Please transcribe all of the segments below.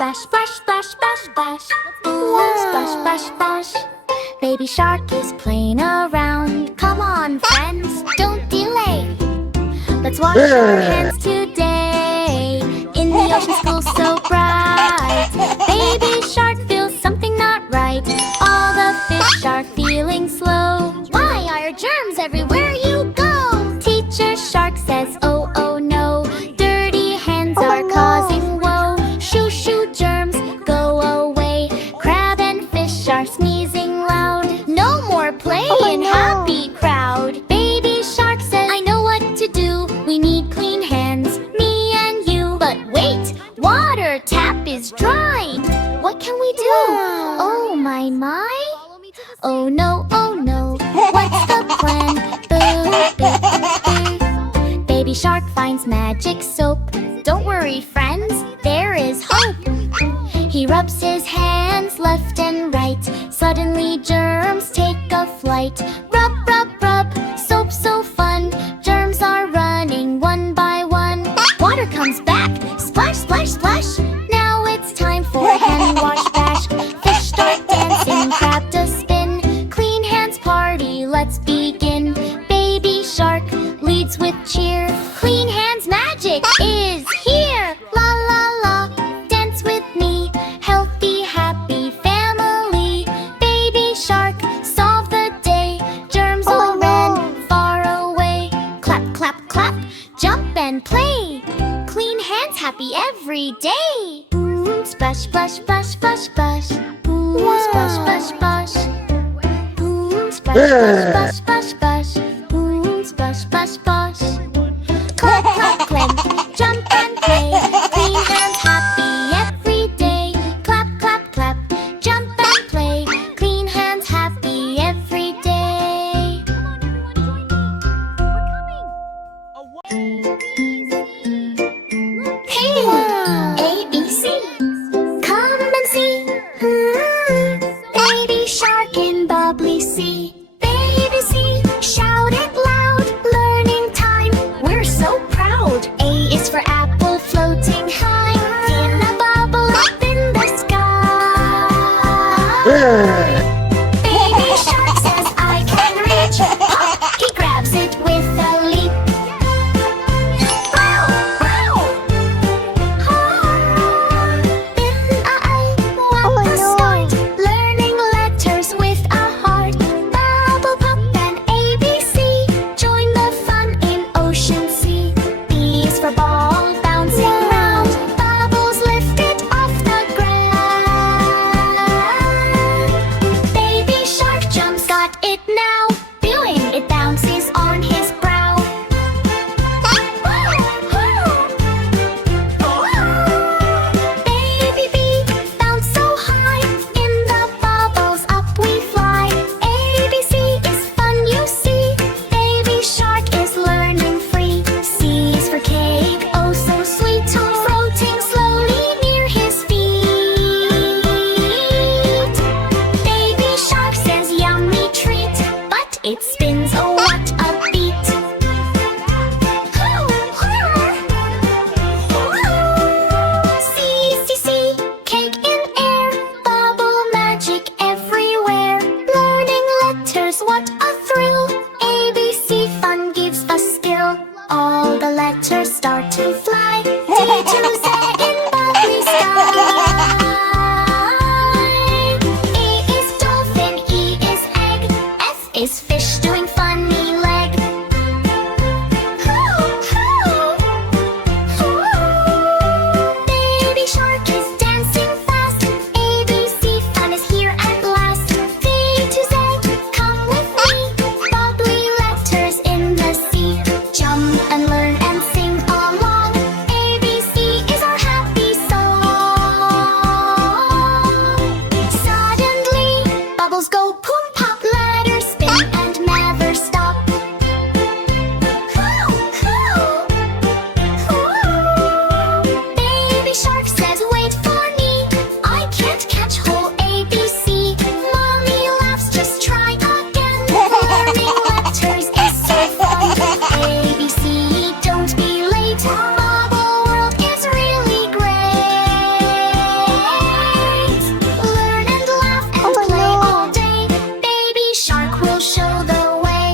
splash, splash, splash, splash, splash. Ooh, splash, splash, splash. Baby shark is playing around. Come on, friends, don't delay. Let's wash our hands today in the ocean school so bright. Baby shark feels something not right. All the fish are feeling slow. Why are germs everywhere you go? Teacher shark says, oh, oh no. Dirty hands are causing woe. Shoo, shoo, germs, go away. Crab and fish are sneezing loud. No more play in happy crowd. Baby shark says, I know what to do. We need clean hands, me and you. But wait, water tap is dry. What can we do? Oh my, my. Oh no, what's the plan? Boo, boo, boo. Baby shark finds magic soap. Don't worry, friends, there is hope. He rubs his hands left and right. Suddenly germs take a flight. Rub, rub, rub, soap so fun. Germs are running one by one. Water comes back, splash, splash, splash. Now it's time for hand wash bash. Fish start dancing, crab does spin. Clean hands party, let's begin. Baby shark leads with cheer. Clean hands magic is here. La la la, dance with me. Healthy, happy family. Baby shark, solve the day. Germs all ran far away. Clap, clap, clap, jump and play. Clean hands happy every day. Splash, splash, splash, splash, splash. Splash, splash, splash. Splash, splash, splash, splash, splash. Splash, splash, splash. Clap, clap, clap, jump and play. Clean hands happy every day. Clap, clap, clap, jump and play. Clean hands happy every day. Hey, A, B, C. Come and see. Baby shark in bubbly sea. Baby sea, shout it loud. Learning time, we're so proud. A,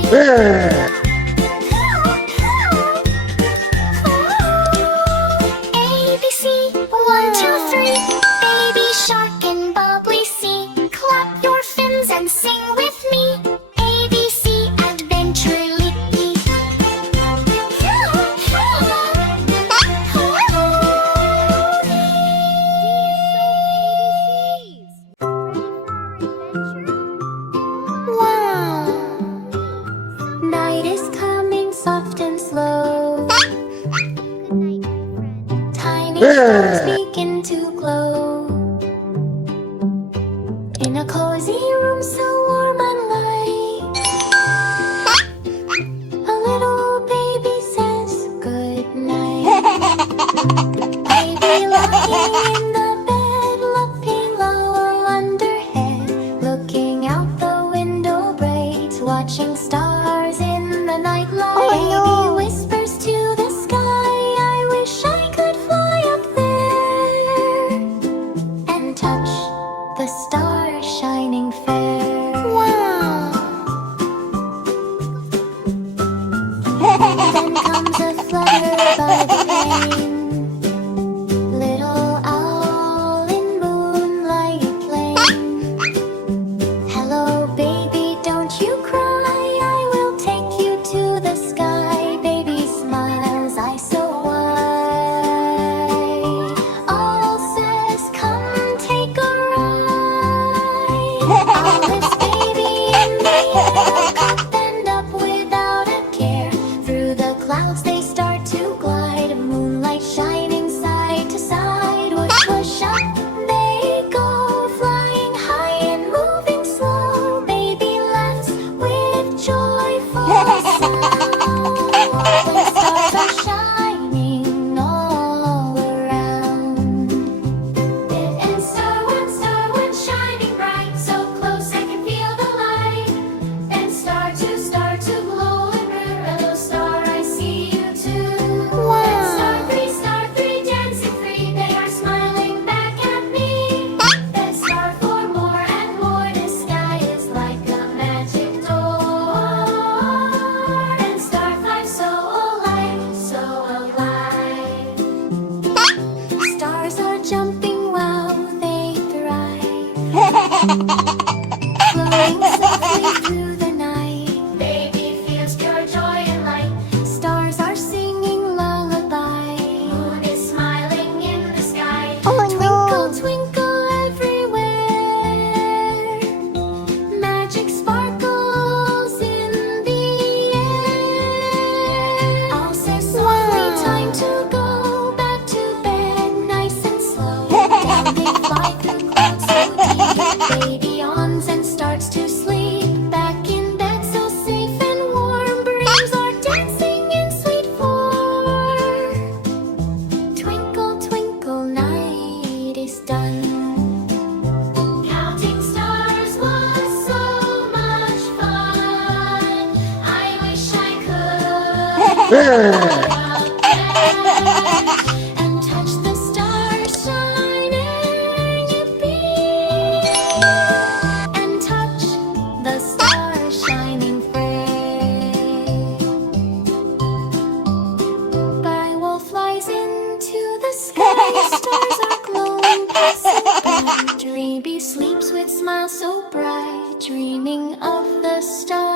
ABC, 1, 2, 3. Baby shark and bubbly sea. Clap your fins and sing with me. ABC Adventure League. Wow! Night is coming soft and slow. Tiny stars begin to glow. In a cozy room so warm and light, a little baby says good night. Baby lying in the bed, looking low underhead, looking out the window bright, watching stars in the night light. Baby whispers to the sky, I wish I could fly up there and touch the stars shining fair. Wow! Then comes a flutter by the lane, little owl in moonlight playing. Hello baby, don't you cry, I will take you to the sky. Baby smiles, eyes so wide. All says, come take a ride. I'll lift baby in the air, up and up without a care. Through the clouds they start to glide, moonlight shining side to side. Push, push up, they go, flying high and moving slow. Baby laughs with joyful sound. The stars are shining all around. And star one shining bright, so close I can feel the light. And star two glow and red. Hello star, I see you too. Wow! And star three dancing free, they are smiling back at me. Then star four more and more, the sky is like a magic door. And star five so alive, so alive. Stars are jumping, wow, they thrive. Floating softly through the night, baby feels pure joy and light. Stars are singing lullaby, moon is smiling in the sky. Twinkle, twinkle everywhere, magic sparkles in the air. All says softly, time to go back to bed, nice and slow. Down they fly through clouds so deep, baby yawns and starts to sleep. Back in bed so safe and warm, breezes are dancing in sweet form. Twinkle, twinkle, night is done. Counting stars was so much fun. I wish I could fly up there and touch the stars shining, yippee, and touch the stars shining fair. By wolf flies into the sky, stars are glowing, passing by. Dreamy sleeps with smiles so bright, dreaming of the stars.